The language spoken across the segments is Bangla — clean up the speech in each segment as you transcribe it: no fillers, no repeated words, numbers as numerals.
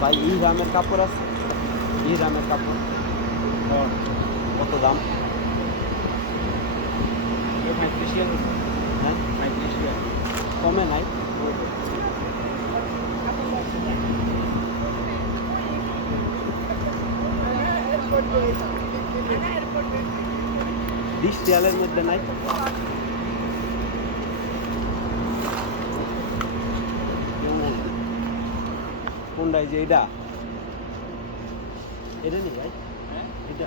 ভাই ইহরামের কাপড় আছে, ইহরামের কাপড় কত দাম? 35,000 হ্যাঁ 35,000 কমে নাই? ডিজিটালের মধ্যে নাই? কোনটা এই যে এটা? এটা নেই ভাই, এটা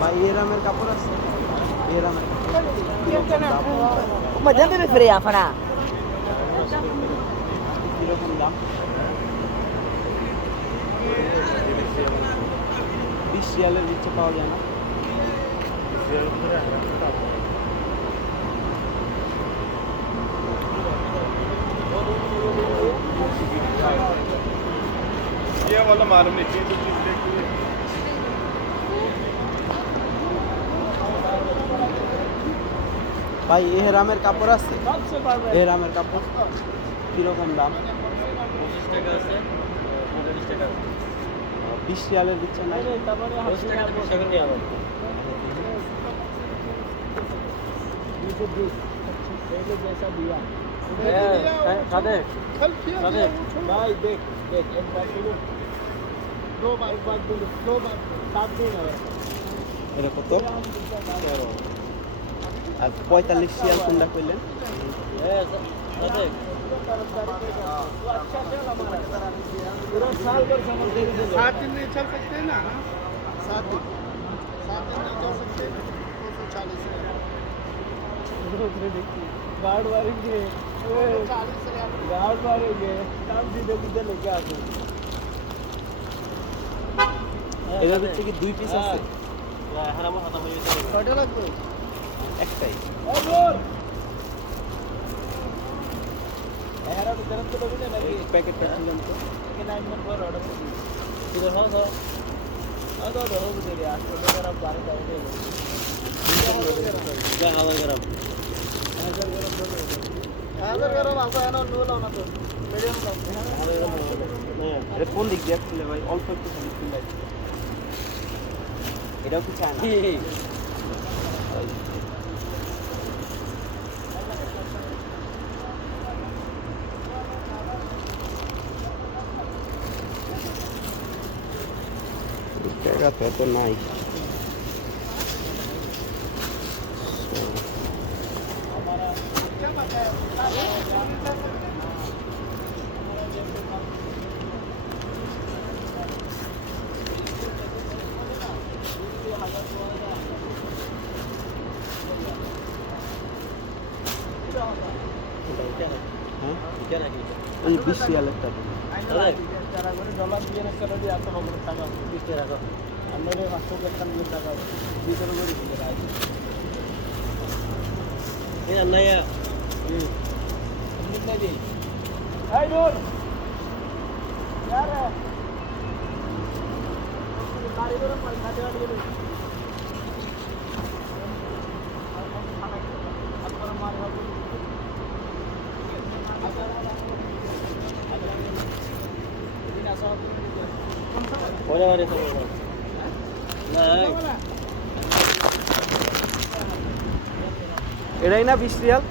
ভাই এরামের কাপড় আছে, এরামের Madam bebe freia para. কিরকম দাম? 20 রিয়ালের নিচে পাওয়া যায় না? ये वाला मालूम नहीं चीज देखिए ভাই এহরামের কাপড় আছে, এহরামের কাপড় কিরকম দাম? 25 টাকা আছে 45 টাকা 20 রিয়ালের দিচ্ছে না? 10 টাকা 20 টাকা নিয়ে আবার सादेक भाई देख देख एक बार बोलो दो बार बोलो 7 दिन है এটা কত? আর 45 রিয়াল কোনটা কইলেন? सादेक पूरा साल भर समझ दे 7 दिन नहीं चल सकते ना 7 दिन नहीं चल सकते 240 गार्ड मारेंगे गार्ड मारेंगे काम सीधे सीधे लेके आते এটা হচ্ছে কি দুই পিস আছে? হারামো খতম হয়ে গেছে কয়টা লাগবে একটাই। এরা তো গরম তো দেবে না নাকি প্যাকেটটা ছিলেন তো? के 9 नंबर ऑर्डर कर दीजिए इधर हाँ सर हाँ तो हो गए यार तो अगर आप 12 जाओगे क्या हज़ार ग्राम आपका है ना लो लाना तो मीडियम लाओ এটা কোন দিক দিয়ে খুলে ভাই? অল্প একটু খুলে এটাও কি চায় না? জায়গাতে তো নাই। এই 20 রিয়ালেরটা डॉलर দিয়ে না চলে দিয়ে এত হবে টাকা 20 টাকা আমরা 500 টাকা ভিতরে করে দিতে রাই এই আন্নায়া নিতে দিই এই নূর यार गाड़ी করে পয়সা দেওয়া দিলে আপনারা মার হবে পরে বারে তো না এটাই না 20 রিয়াল?